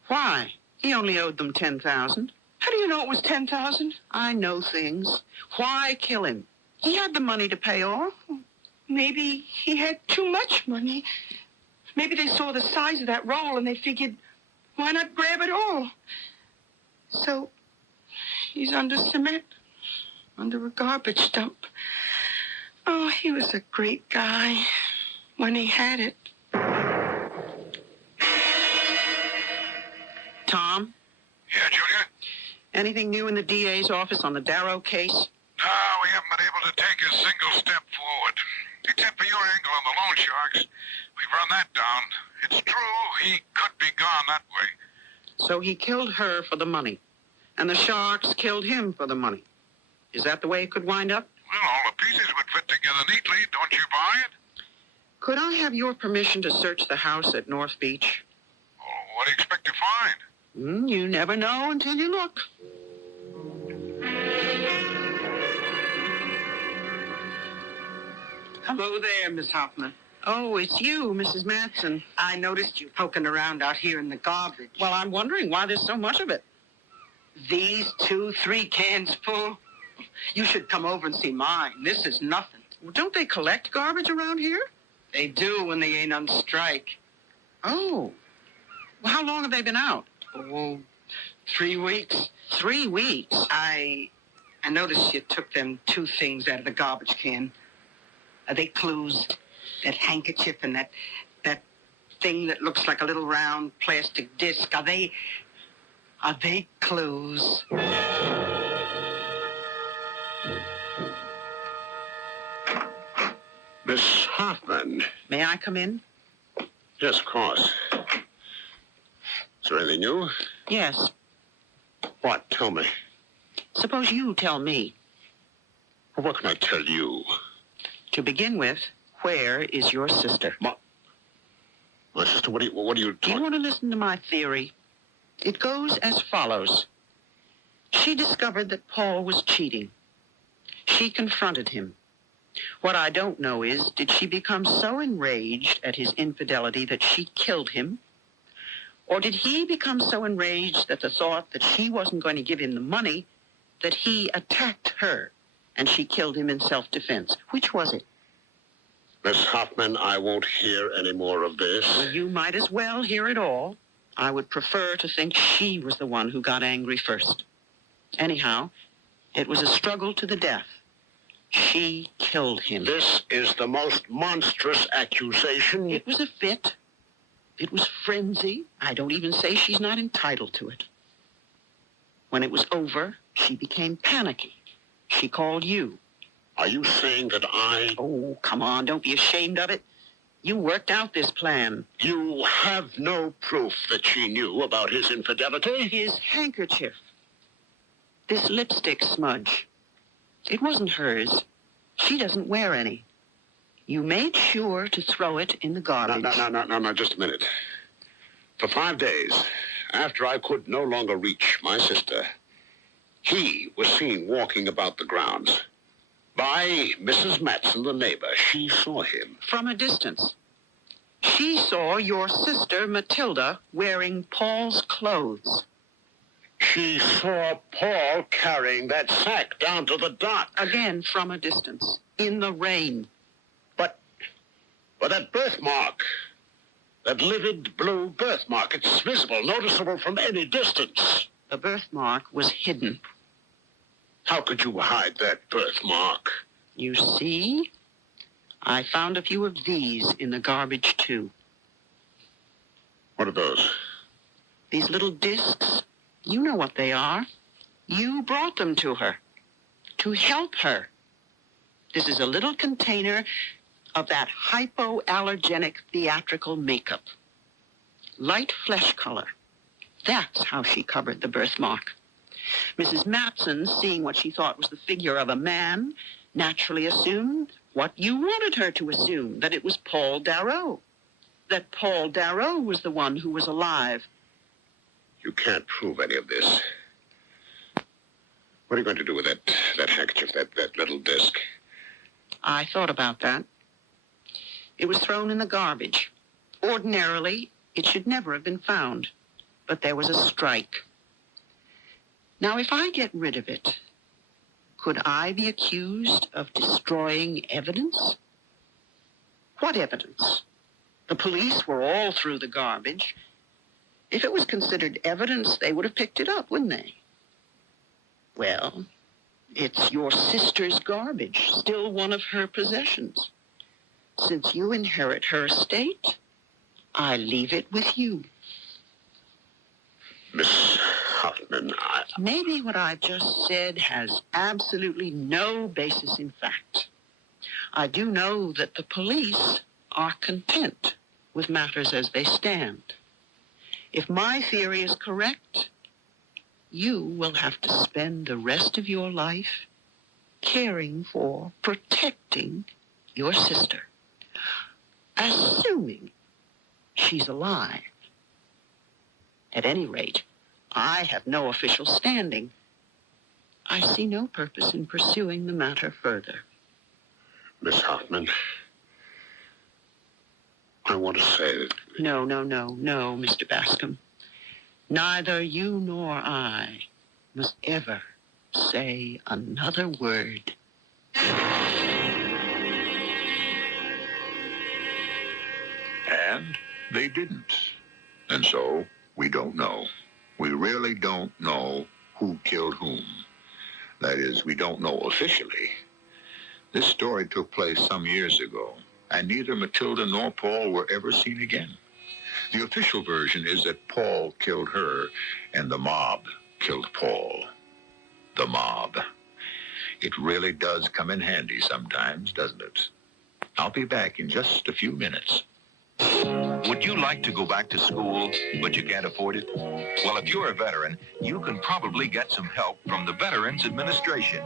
Why? He only owed them $10,000. How do you know it was 10,000? I know things. Why kill him? He had the money to pay off. Maybe he had too much money. Maybe they saw the size of that roll and they figured, why not grab it all? So he's under cement, under a garbage dump. Oh, he was a great guy when he had it. Tom? Yeah, Julia? Anything new in the DA's office on the Darrow case? No, we haven't been able to take a single step forward. Except for your angle on the loan sharks. We've run that down. It's true, he could be gone that way. So he killed her for the money, and the Sharks killed him for the money. Is that the way it could wind up? Well, all the pieces would fit together neatly. Don't you buy it? Could I have your permission to search the house at North Beach? Oh, what do you expect to find? You never know until you look. Hello there, Miss Hoffman. Oh, it's you, Mrs. Matson. I noticed you poking around out here in the garbage. Well, I'm wondering why there's so much of it. These 2-3 cans full? You should come over and see mine. This is nothing. Well, don't they collect garbage around here? They do when they ain't on strike. Oh. Well, how long have they been out? Oh, 3 weeks. 3 weeks? I noticed you took them 2 things out of the garbage can. Are they clues? That handkerchief and that thing that looks like a little round plastic disc. Are they clues? Miss Hoffman. May I come in? Yes, of course. Is there anything new? Yes. What? Tell me. Suppose you tell me. Well, what can I tell you? To begin with, where is your sister? My sister? What are you Do you want to listen to my theory? It goes as follows. She discovered that Paul was cheating. She confronted him. What I don't know is, did she become so enraged at his infidelity that she killed him? Or did he become so enraged at the thought that she wasn't going to give him the money that he attacked her and she killed him in self-defense? Which was it? Miss Hoffman, I won't hear any more of this. Well, you might as well hear it all. I would prefer to think she was the one who got angry first. Anyhow, it was a struggle to the death. She killed him. This is the most monstrous accusation. It was a fit. It was frenzy. I don't even say she's not entitled to it. When it was over, she became panicky. She called you. Are you saying that I... Oh, come on, don't be ashamed of it. You worked out this plan. You have no proof that she knew about his infidelity? His handkerchief. This lipstick smudge. It wasn't hers. She doesn't wear any. You made sure to throw it in the garbage. No, just a minute. For 5 days, after I could no longer reach my sister, he was seen walking about the grounds. By Mrs. Matson, the neighbor. She saw him. From a distance. She saw your sister, Matilda, wearing Paul's clothes. She saw Paul carrying that sack down to the dock. Again, from a distance. In the rain. But that birthmark, that livid blue birthmark, it's visible, noticeable from any distance. The birthmark was hidden. How could you hide that birthmark? You see? I found a few of these in the garbage, too. What are those? These little discs. You know what they are. You brought them to her. To help her. This is a little container of that hypoallergenic theatrical makeup. Light flesh color. That's how she covered the birthmark. Mrs. Matson, seeing what she thought was the figure of a man, naturally assumed what you wanted her to assume, that it was Paul Darrow. That Paul Darrow was the one who was alive. You can't prove any of this. What are you going to do with that handkerchief, that little disc? I thought about that. It was thrown in the garbage. Ordinarily, it should never have been found. But there was a strike. Now, if I get rid of it, could I be accused of destroying evidence? What evidence? The police were all through the garbage. If it was considered evidence, they would have picked it up, wouldn't they? Well, it's your sister's garbage, still one of her possessions. Since you inherit her estate, I leave it with you. Miss Hoffman, Maybe what I've just said has absolutely no basis in fact. I do know that the police are content with matters as they stand. If my theory is correct, you will have to spend the rest of your life caring for, protecting your sister, assuming she's alive. At any rate, I have no official standing. I see no purpose in pursuing the matter further. Miss Hoffman, I want to say that... No, Mr. Bascom. Neither you nor I must ever say another word. And they didn't. And so, we don't know. We really don't know who killed whom. That is, we don't know officially. This story took place some years ago, and neither Matilda nor Paul were ever seen again. The official version is that Paul killed her, and the mob killed Paul. The mob. It really does come in handy sometimes, doesn't it? I'll be back in just a few minutes. Would you like to go back to school, but you can't afford it? Well, if you're a veteran, you can probably get some help from the Veterans Administration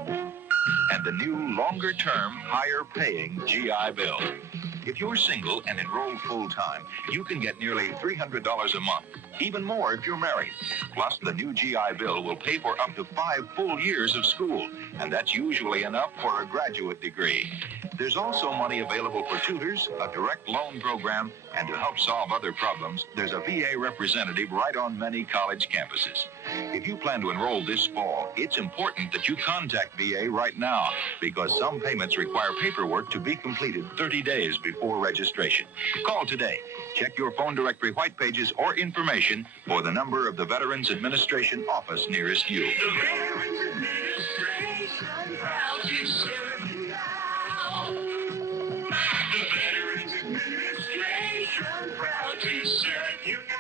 and the new longer-term, higher-paying GI Bill. If you're single and enrolled full-time, you can get nearly $300 a month, even more if you're married. Plus, the new GI Bill will pay for up to 5 full years of school, and that's usually enough for a graduate degree. There's also money available for tutors, a direct loan program, and to help solve other problems, there's a VA representative right on many college campuses. If you plan to enroll this fall, it's important that you contact VA right now, because some payments require paperwork to be completed 30 days before registration. Call today. Check your phone directory white pages or information for the number of the Veterans Administration office nearest you. The Veterans Administration, proud to serve you now. The Veterans Administration, proud to serve you now.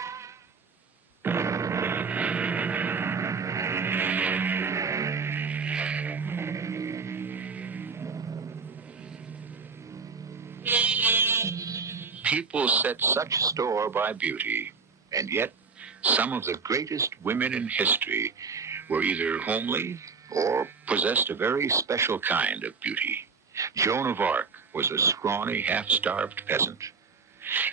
People set such store by beauty, and yet some of the greatest women in history were either homely or possessed a very special kind of beauty. Joan of Arc was a scrawny, half-starved peasant.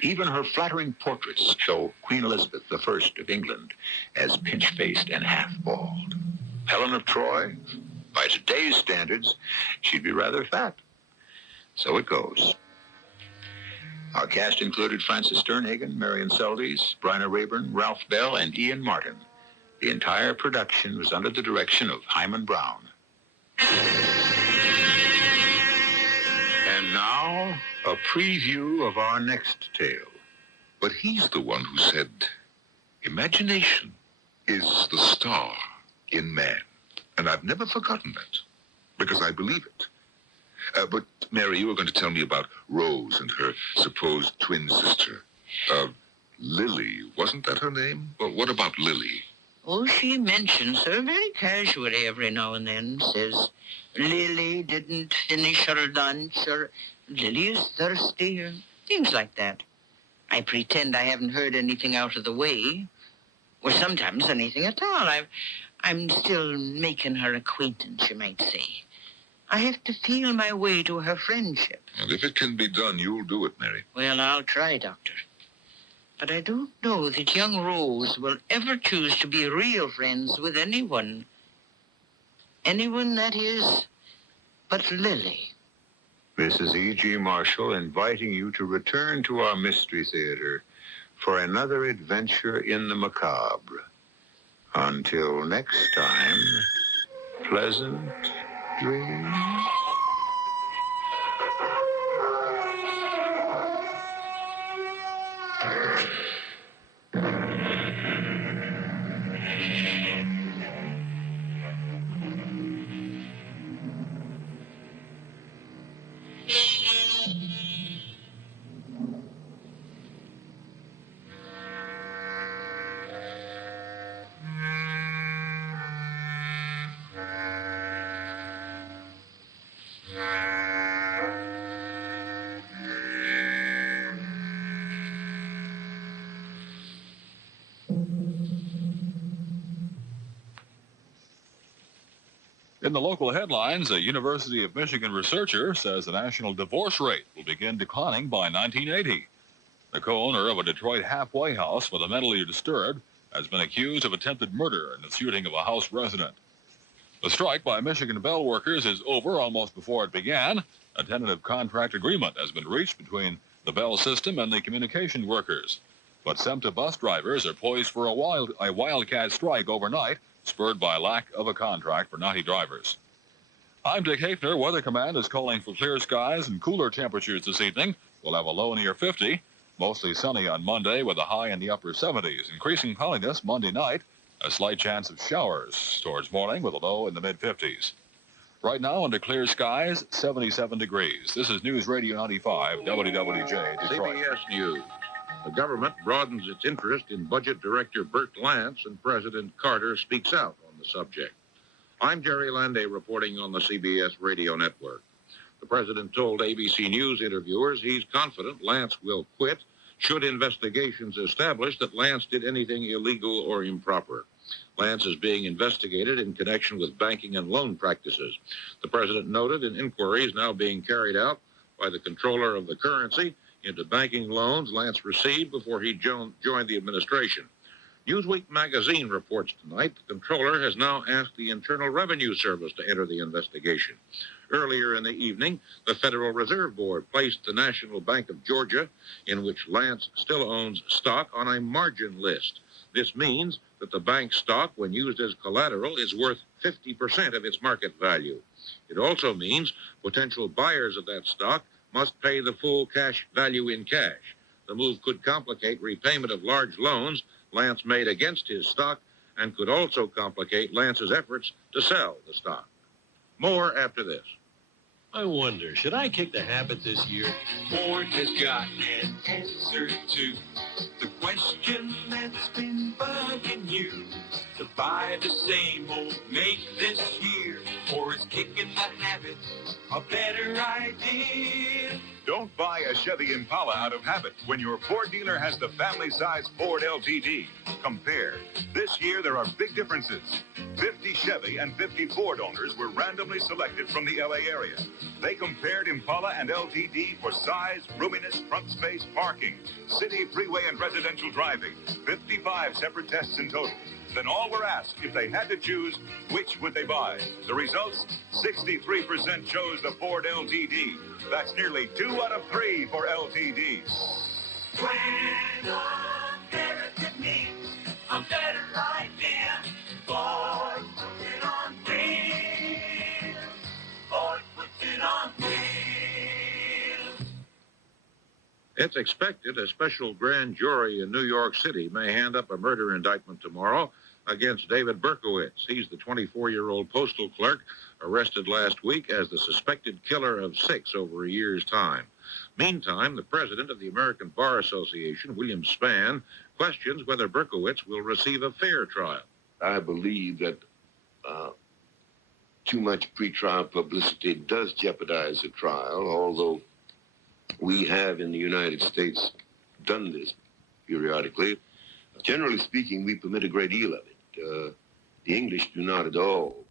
Even her flattering portraits show Queen Elizabeth I of England as pinch-faced and half-bald. Helen of Troy, by today's standards, she'd be rather fat. So it goes. Our cast included Frances Sternhagen, Marion Seldes, Bryna Rayburn, Ralph Bell, and Ian Martin. The entire production was under the direction of Hyman Brown. And now, a preview of our next tale. But he's the one who said, imagination is the star in man. And I've never forgotten that, because I believe it. But, Mary, you were going to tell me about Rose and her supposed twin sister. Lily, wasn't that her name? Well, what about Lily? Oh, she mentions her very casually every now and then. Says, Lily didn't finish her lunch, or Lily is thirsty, or things like that. I pretend I haven't heard anything out of the way, or sometimes anything at all. I'm still making her acquaintance, you might say. I have to feel my way to her friendship. And if it can be done, you'll do it, Mary. Well, I'll try, Doctor. But I don't know that young Rose will ever choose to be real friends with anyone. Anyone, that is, but Lily. This is E.G. Marshall inviting you to return to our Mystery Theater for another adventure in the macabre. Until next time, pleasant dreams. In the local headlines, a University of Michigan researcher says the national divorce rate will begin declining by 1980. The co-owner of a Detroit halfway house for the mentally disturbed has been accused of attempted murder in the shooting of a house resident. The strike by Michigan Bell workers is over almost before it began. A tentative contract agreement has been reached between the Bell system and the communication workers. But SEMTA bus drivers are poised for a wildcat strike overnight, spurred by lack of a contract for 90 drivers. I'm Dick Hafner. Weather Command is calling for clear skies and cooler temperatures this evening. We'll have a low near 50, mostly sunny on Monday with a high in the upper 70s. Increasing clouddiness Monday night, a slight chance of showers towards morning with a low in the mid-50s. Right now, under clear skies, 77 degrees. This is News Radio 95, WWJ, Detroit. CBS News. The government broadens its interest in Budget Director Burt Lance, and President Carter speaks out on the subject. I'm Jerry Landay reporting on the CBS radio network. The president told ABC News interviewers he's confident Lance will quit should investigations establish that Lance did anything illegal or improper. Lance is being investigated in connection with banking and loan practices. The president noted an inquiry is now being carried out by the controller of the currency into banking loans Lance received before he joined the administration. Newsweek magazine reports tonight the controller has now asked the Internal Revenue Service to enter the investigation. Earlier in the evening, the Federal Reserve Board placed the National Bank of Georgia, in which Lance still owns stock, on a margin list. This means that the bank's stock, when used as collateral, is worth 50% of its market value. It also means potential buyers of that stock must pay the full cash value in cash. The move could complicate repayment of large loans Lance made against his stock and could also complicate Lance's efforts to sell the stock. More after this. I wonder, should I kick the habit this year? Ford has got an answer to the question that's been bugging you. To buy the same old make this year, or is kicking the habit a better idea? Don't buy a Chevy Impala out of habit when your Ford dealer has the family-size Ford LTD. Compare. This year, there are big differences. 50 Chevy and 50 Ford owners were randomly selected from the L.A. area. They compared Impala and LTD for size, roominess, front space, parking, city, freeway, and residential driving. 55 separate tests in total. Then all were asked if they had to choose, which would they buy? The results, 63% chose the Ford LTD. That's nearly 2 out of 3 for LTD. When America needs a better idea, Ford puts it on wheels. Ford puts it on wheels. It's expected a special grand jury in New York City may hand up a murder indictment tomorrow against David Berkowitz. He's the 24-year-old postal clerk arrested last week as the suspected killer of 6 over a year's time. Meantime, the president of the American Bar Association, William Spann, questions whether Berkowitz will receive a fair trial. I believe that too much pretrial publicity does jeopardize the trial, although we have in the United States done this periodically. Generally speaking, we permit a great deal of it. The English do not at all.